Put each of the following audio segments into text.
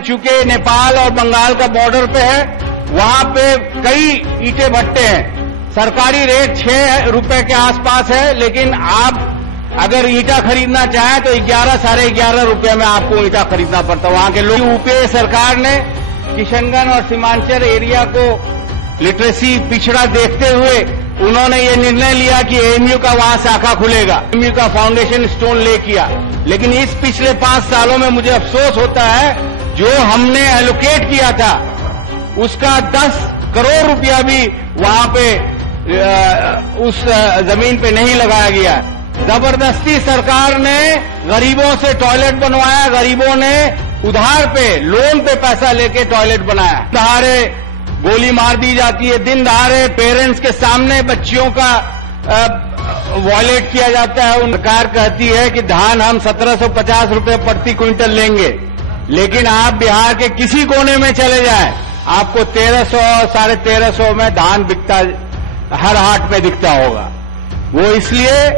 चूंकि नेपाल और बंगाल का बॉर्डर पे है, वहां पे कई ईंटें भट्टे हैं। सरकारी रेट 6 रुपए के आसपास है, लेकिन आप अगर ईंटा खरीदना चाहें तो 11 साढ़े 11 रुपए में आपको ईंटा खरीदना पड़ता है। वहां के लोग यूपीए सरकार ने किशनगंज और सीमांचल एरिया को लिटरेसी पिछड़ा देखते हुए उन्होंने ये निर्णय लिया कि एएमयू का वहां शाखा खुलेगा, एएमयू का फाउंडेशन स्टोन ले किया। लेकिन इस पिछले 5 सालों में मुझे अफसोस होता है, जो हमने एलोकेट किया था उसका 10 करोड़ रुपया भी वहां पे उस जमीन पे नहीं लगाया गया। जबरदस्ती सरकार ने गरीबों से टॉयलेट बनवाया, गरीबों ने उधार पे लोन पे पैसा लेके टॉयलेट बनाया। दहाड़े गोली मार दी जाती है, दिन दहाड़े पेरेंट्स के सामने बच्चियों का वॉयलेट किया जाता है। सरकार कहती है कि धान हम 1750 रुपए प्रति क्विंटल लेंगे, लेकिन आप बिहार के किसी कोने में चले जाएं, आपको 1300 साढ़े 1300 में धान बिकता हर हाट में दिखता होगा। वो इसलिए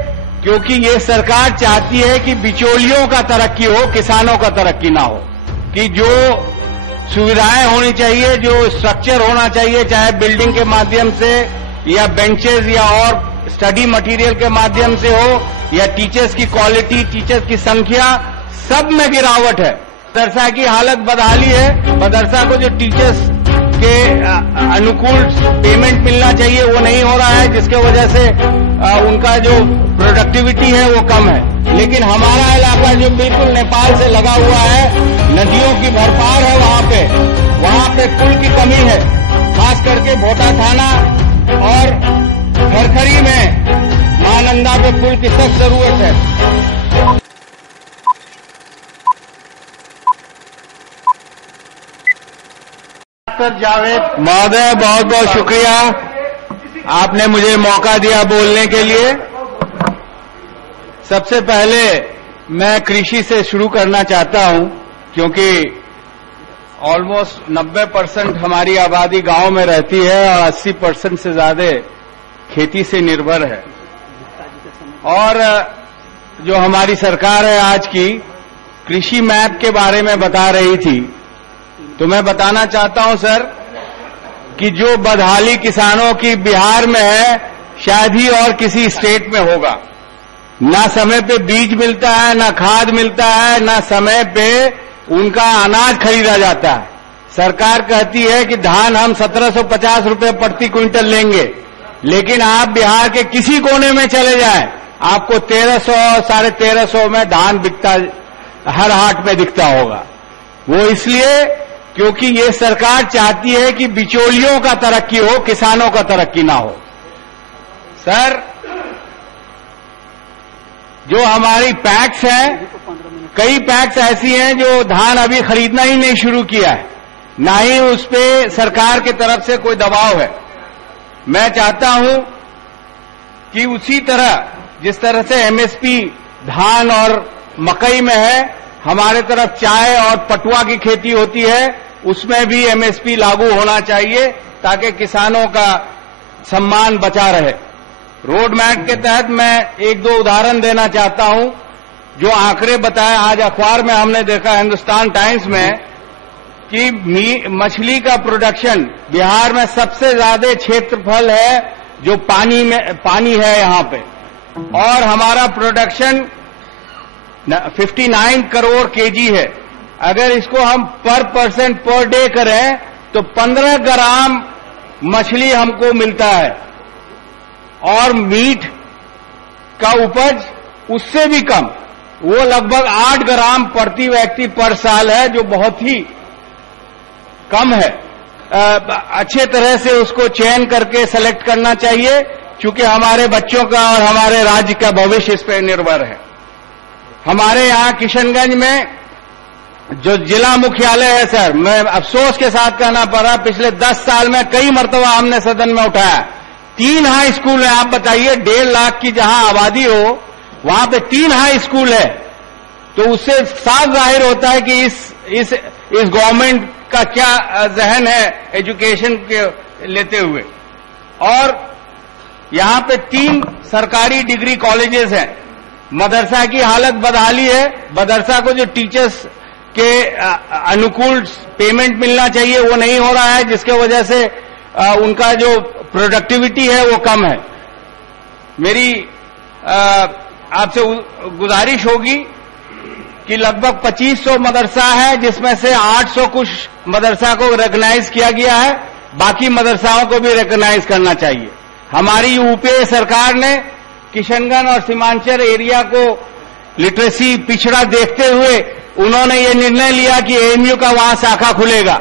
क्योंकि ये सरकार चाहती है कि बिचौलियों का तरक्की हो, किसानों का तरक्की ना हो, कि जो सुविधाएं होनी चाहिए, जो स्ट्रक्चर होना चाहिए, चाहे बिल्डिंग के माध्यम से या बेंचेस या और स्टडी मटेरियल के माध्यम से हो, या टीचर्स की क्वालिटी, टीचर्स की संख्या, सब में गिरावट है। मदरसा की हालत बदहाली है। मदरसा को जो टीचर्स के अनुकूल पेमेंट मिलना चाहिए वो नहीं हो रहा है, जिसके वजह से उनका जो प्रोडक्टिविटी है वो कम है। लेकिन हमारा इलाका जो बिल्कुल नेपाल से लगा हुआ है, नदियों की भरपार है, वहां पे पुल की कमी है, खास करके भोटा थाना और खरखरी में महानंदा पे पुल की सख्त जरूरत है। जावेद महोदय, बहुत बहुत शुक्रिया, आपने मुझे मौका दिया बोलने के लिए। सबसे पहले मैं कृषि से शुरू करना चाहता हूं, क्योंकि ऑलमोस्ट 90% हमारी आबादी गांव में रहती है और 80% से ज्यादा खेती से निर्भर है। और जो हमारी सरकार है आज की, कृषि मैप के बारे में बता रही थी, तो मैं बताना चाहता हूं सर कि जो बदहाली किसानों की बिहार में है, शायद ही और किसी स्टेट में होगा। ना समय पे बीज मिलता है, ना खाद मिलता है, ना समय पे उनका अनाज खरीदा जाता है। सरकार कहती है कि धान हम 1750 रुपए प्रति क्विंटल लेंगे, लेकिन आप बिहार के किसी कोने में चले जाएं, आपको 1300 साढ़े 1300 में धान बिकता हर हाट में दिखता होगा। वो इसलिए क्योंकि ये सरकार चाहती है कि बिचौलियों का तरक्की हो, किसानों का तरक्की ना हो। सर, जो हमारी पैक्स हैं, कई पैक्स ऐसी हैं जो धान अभी खरीदना ही नहीं शुरू किया है, ना ही उस पे सरकार की तरफ से कोई दबाव है। मैं चाहता हूं कि उसी तरह जिस तरह से एमएसपी धान और मकई में है, हमारे तरफ चाय और पटुआ की खेती होती है, उसमें भी एमएसपी लागू होना चाहिए, ताकि किसानों का सम्मान बचा रहे। रोड मैप के तहत मैं 1-2 उदाहरण देना चाहता हूं। जो आंकड़े बताए आज अखबार में हमने देखा, हिंदुस्तान टाइम्स में, कि मछली का प्रोडक्शन बिहार में सबसे ज्यादा क्षेत्रफल है जो पानी है यहां पे, और हमारा प्रोडक्शन 59 करोड़ केजी है। अगर इसको हम पर पर्सन पर डे करें तो 15 ग्राम मछली हमको मिलता है, और मीट का उपज उससे भी कम, वो लगभग 8 ग्राम प्रति व्यक्ति पर साल है, जो बहुत ही कम है। अच्छे तरह से उसको चयन करके सेलेक्ट करना चाहिए, क्योंकि हमारे बच्चों का और हमारे राज्य का भविष्य इस पर निर्भर है। हमारे यहाँ किशनगंज में जो जिला मुख्यालय है सर, मैं अफसोस के साथ कहना पड़ रहा, पिछले 10 साल में कई मर्तबा हमने सदन में उठाया, 3 हाई स्कूल है। आप बताइए, 1.5 लाख की जहां आबादी हो, वहां पे 3 हाई स्कूल है, तो उससे साफ जाहिर होता है कि इस गवर्नमेंट का क्या जहन है एजुकेशन के लेते हुए। और यहां पे 3 सरकारी डिग्री कॉलेजेस हैं। मदरसा की हालत बदहाली है। मदरसा को जो टीचर्स उसके अनुकूल पेमेंट मिलना चाहिए, वो नहीं हो रहा है, जिसके वजह से उनका जो प्रोडक्टिविटी है वो कम है। मेरी आपसे गुजारिश होगी कि लगभग 2500 मदरसा है, जिसमें से 800 कुछ मदरसा को रिकॉग्नाइज किया गया है, बाकी मदरसाओं को भी रिकॉग्नाइज करना चाहिए। हमारी यूपीए सरकार ने किशनगंज और सीमांचल एरिया को लिटरेसी पिछड़ा देखते हुए उन्होंने ये निर्णय लिया कि एएमयू का वहां शाखा खुलेगा,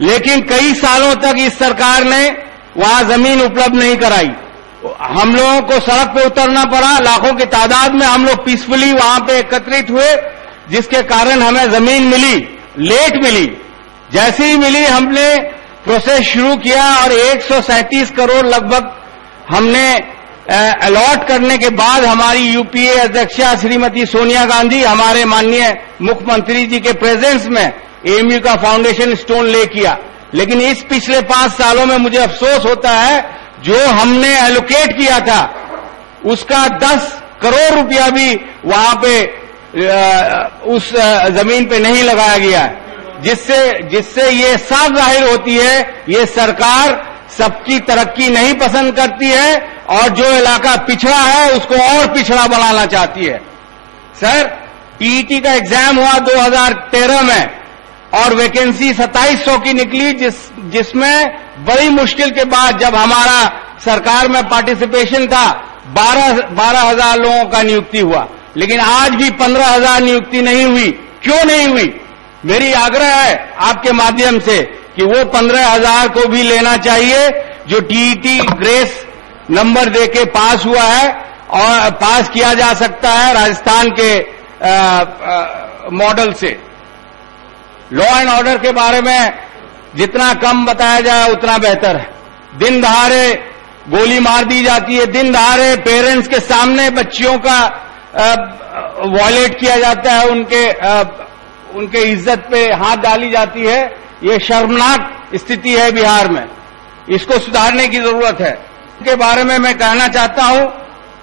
लेकिन कई सालों तक इस सरकार ने वहां जमीन उपलब्ध नहीं कराई। हम लोगों को सड़क पे उतरना पड़ा, लाखों की तादाद में हम लोग पीसफुली वहां पे एकत्रित हुए, जिसके कारण हमें जमीन मिली, लेट मिली। जैसे ही मिली हमने प्रोसेस शुरू किया और 137 करोड़ लगभग हमने अलॉट करने के बाद हमारी यूपीए अध्यक्षा श्रीमती सोनिया गांधी हमारे माननीय मुख्यमंत्री जी के प्रेजेंस में एएमयू का फाउंडेशन स्टोन ले किया। लेकिन इस पिछले 5 सालों में मुझे अफसोस होता है, जो हमने एलोकेट किया था उसका 10 करोड़ रुपया भी वहां पे उस जमीन पे नहीं लगाया गया है, जिससे ये साफ जाहिर होती है ये सरकार सबकी तरक्की नहीं पसंद करती है और जो इलाका पिछड़ा है उसको और पिछड़ा बनाना चाहती है। सर, टीईटी का एग्जाम हुआ 2013 में और वैकेंसी 2700 की निकली, जिसमें बड़ी मुश्किल के बाद जब हमारा सरकार में पार्टिसिपेशन था 12,000 लोगों का नियुक्ति हुआ, लेकिन आज भी 15,000 नियुक्ति नहीं हुई। क्यों नहीं हुई? मेरी आग्रह है आपके माध्यम से कि वो 15,000 को भी लेना चाहिए जो टीईटी ग्रेस नंबर देके पास हुआ है, और पास किया जा सकता है राजस्थान के मॉडल से। लॉ एंड ऑर्डर के बारे में जितना कम बताया जाए उतना बेहतर है। दिन दहाड़े गोली मार दी जाती है, दिन दहाड़े पेरेंट्स के सामने बच्चियों का वॉयलेट किया जाता है, उनके इज्जत पे हाथ डाली जाती है। ये शर्मनाक स्थिति है बिहार में, इसको सुधारने की जरूरत है। के बारे में मैं कहना चाहता हूं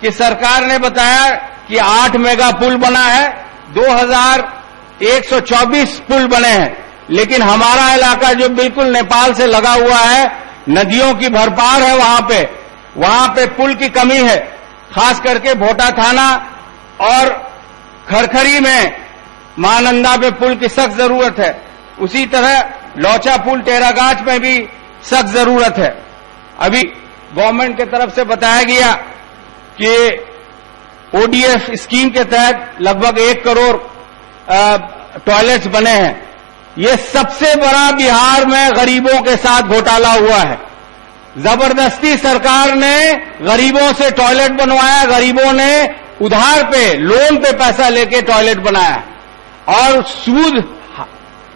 कि सरकार ने बताया कि 8 मेगा पुल बना है, 2124 पुल बने हैं, लेकिन हमारा इलाका जो बिल्कुल नेपाल से लगा हुआ है, नदियों की भरपार है, वहां पे पुल की कमी है। खास करके भोटा थाना और खरखरी में महानंदा पे पुल की सख्त जरूरत है। उसी तरह लौचा पुल टेरागाछ में भी सख्त जरूरत है। अभी गवर्नमेंट की तरफ से बताया गया कि ओडीएफ स्कीम के तहत लगभग 1 करोड़ टॉयलेट्स बने हैं। ये सबसे बड़ा बिहार में गरीबों के साथ घोटाला हुआ है। जबरदस्ती सरकार ने गरीबों से टॉयलेट बनवाया, गरीबों ने उधार पे लोन पे पैसा लेके टॉयलेट बनाया और सूद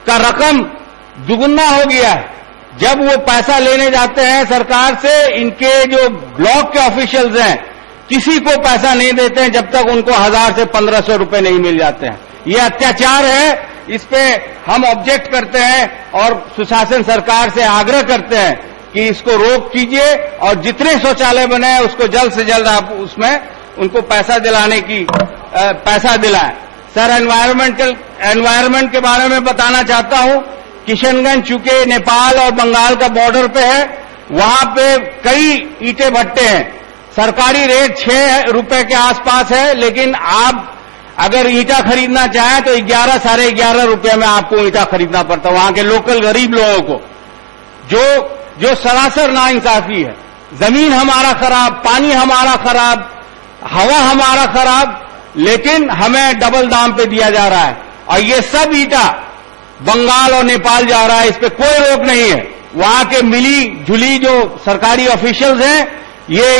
का रकम दुगुना हो गया है। जब वो पैसा लेने जाते हैं सरकार से, इनके जो ब्लॉक के ऑफिशियल्स हैं किसी को पैसा नहीं देते हैं जब तक उनको 1000 से 1500 रुपए नहीं मिल जाते हैं। ये अत्याचार है, इस पे हम ऑब्जेक्ट करते हैं और सुशासन सरकार से आग्रह करते हैं कि इसको रोक कीजिए और जितने शौचालय बने हैं उसको जल्द से जल्द आप उसमें उनको पैसा दिलाने की पैसा दिलाएं। सर, एनवायरमेंट के बारे में बताना चाहता हूं। किशनगंज चूंकि नेपाल और बंगाल का बॉर्डर पे है, वहां पे कई ईंटे भट्टे हैं। सरकारी रेट 6 रुपए के आसपास है, लेकिन आप अगर ईंटा खरीदना चाहें तो 11 साढ़े 11 रुपए में आपको ईंटा खरीदना पड़ता है वहां के लोकल गरीब लोगों को, जो सरासर नाइंसाफी है। जमीन हमारा खराब, पानी हमारा खराब, हवा हमारा खराब, लेकिन हमें डबल दाम पे दिया जा रहा है। और ये सब ईंटा बंगाल और नेपाल जा रहा है, इस पे कोई रोक नहीं है। वहां के मिली जुली जो सरकारी ऑफिशियल्स हैं, ये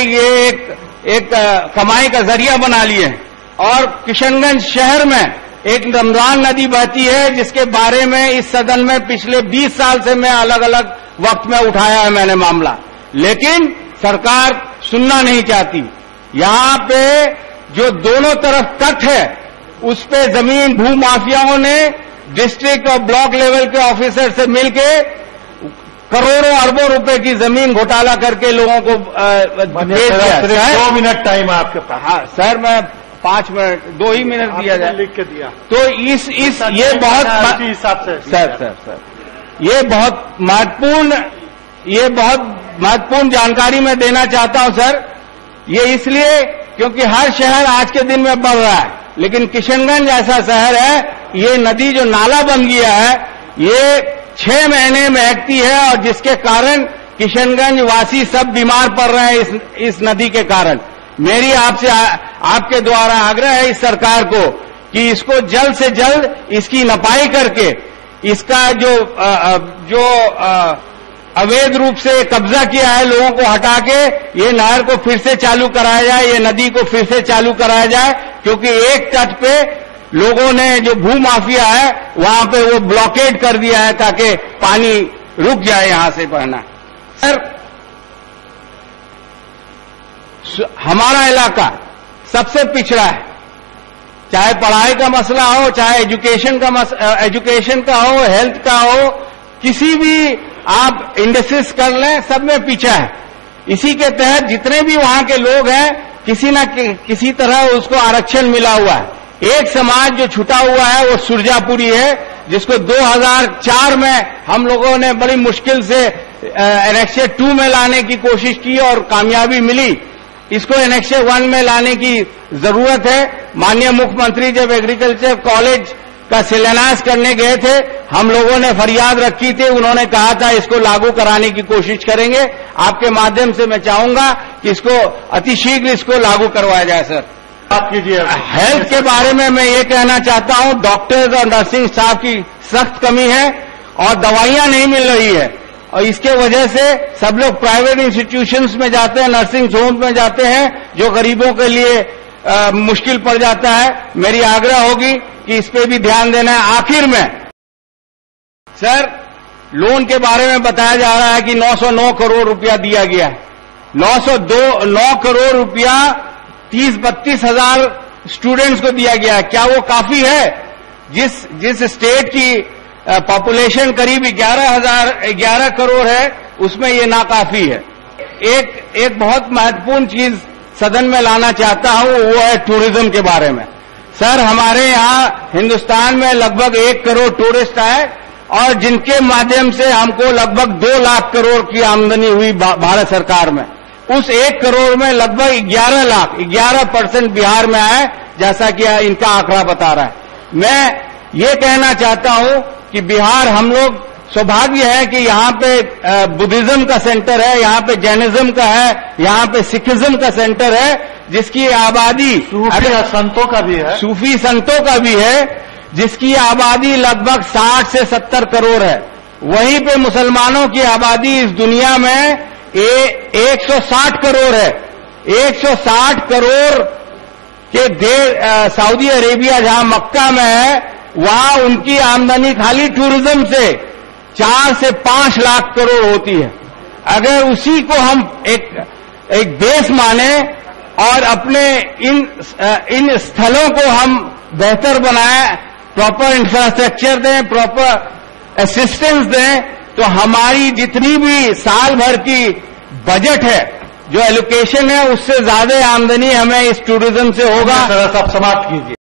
एक कमाई का जरिया बना लिए हैं। और किशनगंज शहर में एक रमजान नदी बहती है, जिसके बारे में इस सदन में पिछले 20 साल से मैं अलग अलग वक्त में उठाया है मैंने मामला, लेकिन सरकार सुनना नहीं चाहती। यहां पे जो दोनों तरफ तट है उस पे जमीन भू माफियाओं ने डिस्ट्रिक्ट और ब्लॉक लेवल के ऑफिसर से मिलके करोड़ों अरबों रुपए की जमीन घोटाला करके लोगों को भेज दिया। 2 मिनट टाइम आपके पास। हाँ सर, मैं 5 मिनट 2 ही मिनट दिया जाए, लिख के दिया तो इस ये बहुत हिसाब से सर ये बहुत महत्वपूर्ण जानकारी मैं देना चाहता हूं सर। ये इसलिए क्योंकि हर शहर आज के दिन में बढ़ रहा है, लेकिन किशनगंज ऐसा शहर है, ये नदी जो नाला बन गया है ये 6 महीने महकती है, और जिसके कारण किशनगंज वासी सब बीमार पड़ रहे हैं इस नदी के कारण। मेरी आपसे आपके द्वारा आग्रह है इस सरकार को कि इसको जल्द से जल्द इसकी नपाई करके इसका जो अवैध रूप से कब्जा किया है लोगों को हटा के ये नहर को फिर से चालू कराया जाए, ये नदी को फिर से चालू कराया जाए, क्योंकि एक तट पे लोगों ने जो भू माफिया है वहां पे वो ब्लॉकेड कर दिया है ताकि पानी रुक जाए यहां से बहना। सर हमारा इलाका सबसे पिछड़ा है, चाहे पढ़ाई का मसला हो, चाहे एजुकेशन का हो, हेल्थ का हो, किसी भी आप इंडस्ट्रीज कर लें, सब में पीछा है। इसी के तहत जितने भी वहां के लोग हैं किसी न किसी तरह उसको आरक्षण मिला हुआ है। एक समाज जो छुटा हुआ है वो सुरजापुरी है, जिसको 2004 में हम लोगों ने बड़ी मुश्किल से एनेक्सर 2 में लाने की कोशिश की और कामयाबी मिली। इसको एनेक्सर 1 में लाने की जरूरत है। माननीय मुख्यमंत्री जब एग्रीकल्चर कॉलेज का शिलान्यास करने गए थे, हम लोगों ने फरियाद रखी थी, उन्होंने कहा था इसको लागू कराने की कोशिश करेंगे। आपके माध्यम से मैं चाहूंगा कि इसको अतिशीघ्र इसको लागू करवाया जाए। सर आप कीजिए। हेल्थ के बारे में मैं ये कहना चाहता हूं, डॉक्टर्स और नर्सिंग स्टाफ की सख्त कमी है और दवाइयां नहीं मिल रही है, और इसके वजह से सब लोग प्राइवेट इंस्टीट्यूशंस में जाते हैं, नर्सिंग होम में जाते हैं, जो गरीबों के लिए मुश्किल पड़ जाता है। मेरी आग्रह होगी कि इस पे भी ध्यान देना है। आखिर में सर लोन के बारे में बताया जा रहा है कि 909 करोड़ रुपया दिया गया है। 9 करोड़ रुपया 30-32 हजार स्टूडेंट्स को दिया गया है। क्या वो काफी है? जिस स्टेट की पॉपुलेशन करीब 11 करोड़ है उसमें ये नाकाफी है। एक बहुत महत्वपूर्ण चीज सदन में लाना चाहता हूं, वो है टूरिज्म के बारे में। सर हमारे यहाँ हिंदुस्तान में लगभग 1 करोड़ टूरिस्ट आए और जिनके माध्यम से हमको लगभग 2 लाख करोड़ की आमदनी हुई भारत सरकार में। उस 1 करोड़ में लगभग 11 लाख 11% बिहार में आए, जैसा कि इनका आंकड़ा बता रहा है। मैं ये कहना चाहता हूं कि बिहार हम लोग सौभाग्य है कि यहाँ पे बुद्धिज्म का सेंटर है, यहाँ पे जैनिज्म का है, यहाँ पे सिखिज्म का सेंटर है, जिसकी आबादी सूफी संतों का भी है, सूफी संतों का भी है, जिसकी आबादी लगभग 60 से 70 करोड़ है। वहीं पे मुसलमानों की आबादी इस दुनिया में 160 करोड़ है। 160 करोड़ के सऊदी अरेबिया जहां मक्का में है, वहां उनकी आमदनी खाली टूरिज्म से 4 से 5 लाख करोड़ होती है। अगर उसी को हम एक बेस माने और अपने इन स्थलों को हम बेहतर बनाएं, प्रॉपर इंफ्रास्ट्रक्चर दें, प्रॉपर असिस्टेंस दें, तो हमारी जितनी भी साल भर की बजट है, जो एलोकेशन है, उससे ज्यादा आमदनी हमें इस टूरिज्म से होगा। समाप्त कीजिए।